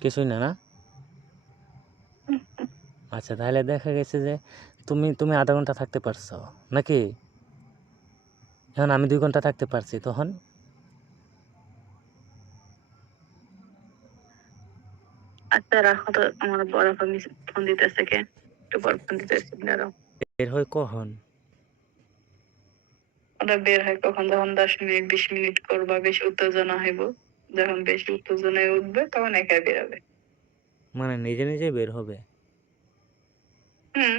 কিছুই না, না? আচ্ছা, তাহলে দেখা গেছে যে তুমি আধা ঘন্টা থাকতে পারছো নাকি? এখন আমি 2 ঘন্টা থাকতে পারছি, তখন আচ্ছা রাখো তো, আমার বড় ফোন দিতেছে, কে একটু পর ফোন দিতেছে। বের হয় কখন? ওটা বের হয় কখন? যখন 10 মিনিট 20 মিনিট করবা, বেশি উত্তেজনা হইব, যখন বেশি উত্তেজনায় উঠবে তখন একাই বেরোবে। মানে নিজে নিজে বের হবে? হুম।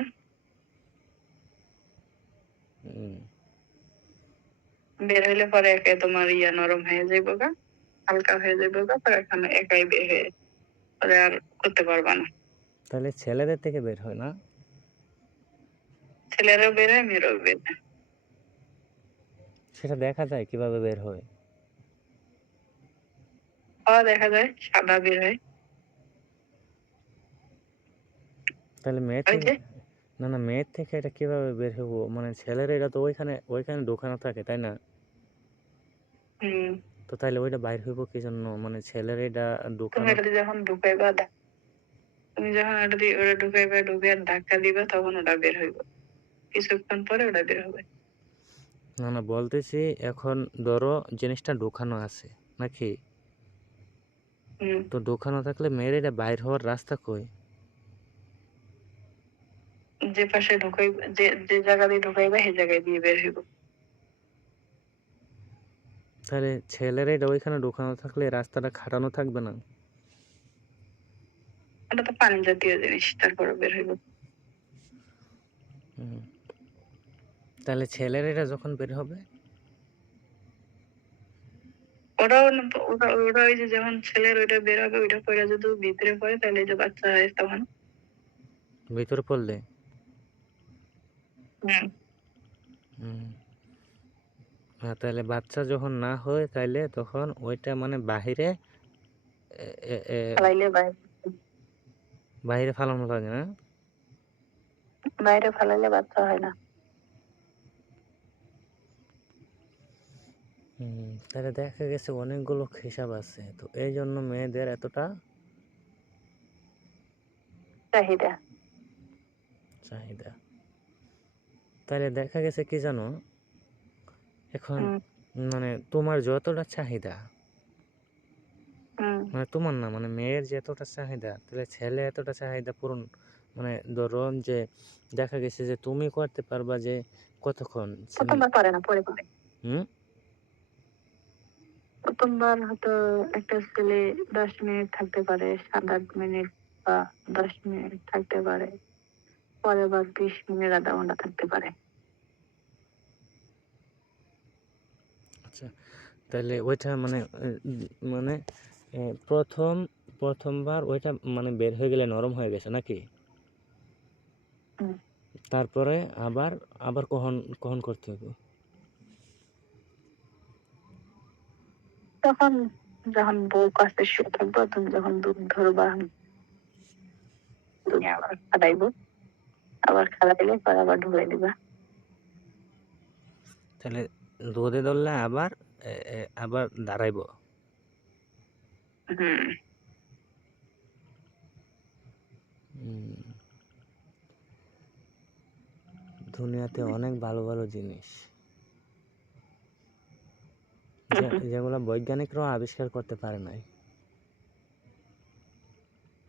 বের হইলে পরে একাই তোমার নরম হয়ে যাইব গা, হালকা হয়ে যাইব গা, পরে এখানে একাই বের হয়ে পরে আর করতে পারবা না। তাহলে ছেলেদের থেকে বের হয় না? ছেলেরাও বের হয়, মেয়েরাও বের হয়। সেটা দেখা যায় কিভাবে বের হয়? দেখা যায় সাদা বের হয়। তাহলে মেয়ের ওই থেকে, যে না মেয়ের থেকে এটা কিভাবে বের হবো? মানে ছেলের এটা তো ওইখানে ঢোকানো থাকে, তাই না? হম, তো তাহলে ওইটা বাইর হইব কি জন্য? মানে ছেলের এটা তুমি ঢোকানো। এটা যখন ঢুকাইবা, তুমি যখন এটা দিয়ে ওটা ঢুকাইবা, ঢুকে আর ধাক্কা দিবা, তখন ওটা বের হইব। কিছুক্ষণ পরে ওটা বের হবে। না বলতেছি, এখন ধরো জিনিসটা ঢোকানো আছে নাকি? হম, তো ঢোকানো থাকলে মেয়ের এটা বাইর হওয়ার রাস্তা কই? যে পাশে ঢুকাইবা, যে যে জায়গা দিয়ে ঢুকাইবা সেই জায়গায় দিয়ে বের হইব। তাহলে ছেলের এটা ওইখানে ঢোকানো থাকলে রাস্তাটা খাটানো থাকবে না? ওটা তো পানি জাতীয় জিনিস, তারপরে বের হইব। হুম। তাহলে ছেলের এটা যখন বের হবে? ওরাও ওরা ওরা ওই যে যখন ছেলের ওইটা বের হবে, ওইটা পরে যদি ভিতরে পড়ে, তাহলে এই যে বাচ্চা হয় তখন। ভিতরে পড়লে? হম, হুম। হ্যাঁ, তাহলে বাচ্চা যখন না হয় তাইলে তখন ওইটা মানে বাহিরে ফালাইলে বাহিরে ফালানো লাগে না? বাইরে ফালাইলে বাচ্চা হয় না। তাহলে দেখা গেছে অনেকগুলো হিসাব আছে, তো এই জন্য মেয়েদের এতটা চাহিদা। চাহিদা। তাহলে দেখা গেছে কি জানো, এখন হম, মানে তোমার যতটা চাহিদা, হম। মানে তোমার না, মানে মেয়ের যে এতটা চাহিদা, তাহলে ছেলে এতটা চাহিদা পূরণ, মানে ধরো যে দেখা গেছে যে তুমি করতে পারবা যে কতক্ষণ? প্রথমবার পারে না, পরে পারে। হুম। প্রথমবার হয়তো একটা ছেলে 10 মিনিট থাকতে পারে, 7-8 মিনিট, বা 10 মিনিট থাকতে পারে, পরের বার 20 মিনিট, আধা ঘন্টা থাকতে পারে। আচ্ছা, তাহলে ওইটা মানে মানে প্রথমবার ওইটা মানে বের হয়ে গেলে নরম হয়ে গেছে নাকি? হুম। তারপরে আবার আবার কখন কখন করতে হবে? তখন যখন বউ কাছে শুয়ে থাকবো, তুমি যখন দুধ ধরবা, তুমি আবার খাটাইবো, আবার খাটাইলে পরে আবার ঢুকাই দিবা। তাহলে দুধে ধরলে আবার আবার দাঁড়াইব? হুম। দুনিয়াতে অনেক ভালো ভালো জিনিস যেগুলো বৈজ্ঞানিকরাও আবিষ্কার করতে পারে নাই।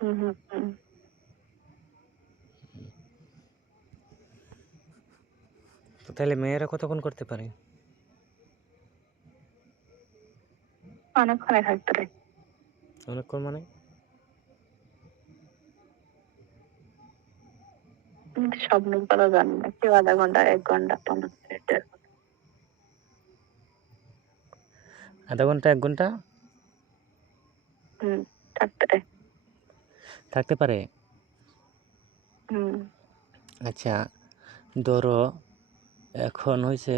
হুম, হুম, হুম। তো তাহলে মেয়েরা কতক্ষণ করতে পারে? অনেকক্ষণে থাকতে পারে। অনেকক্ষণ মানে? তুমি তো সব মেয়েগুলো জানি না, কেউ আধা ঘন্টা, 1 ঘন্টা, 15 মিনিট। আধা ঘন্টা, 1 ঘন্টা হুম, থাকতে পারে। থাকতে পারে? হুম, আচ্ছা, ধরো এখন হয়েছে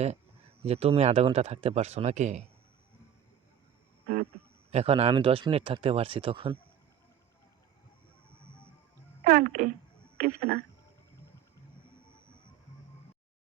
যে তুমি আধা ঘন্টা থাকতে পারছো নাকি? হুম। এখন আমি 10 মিনিট থাকতে পারছি, তখন? কারণ কি? কিছু না।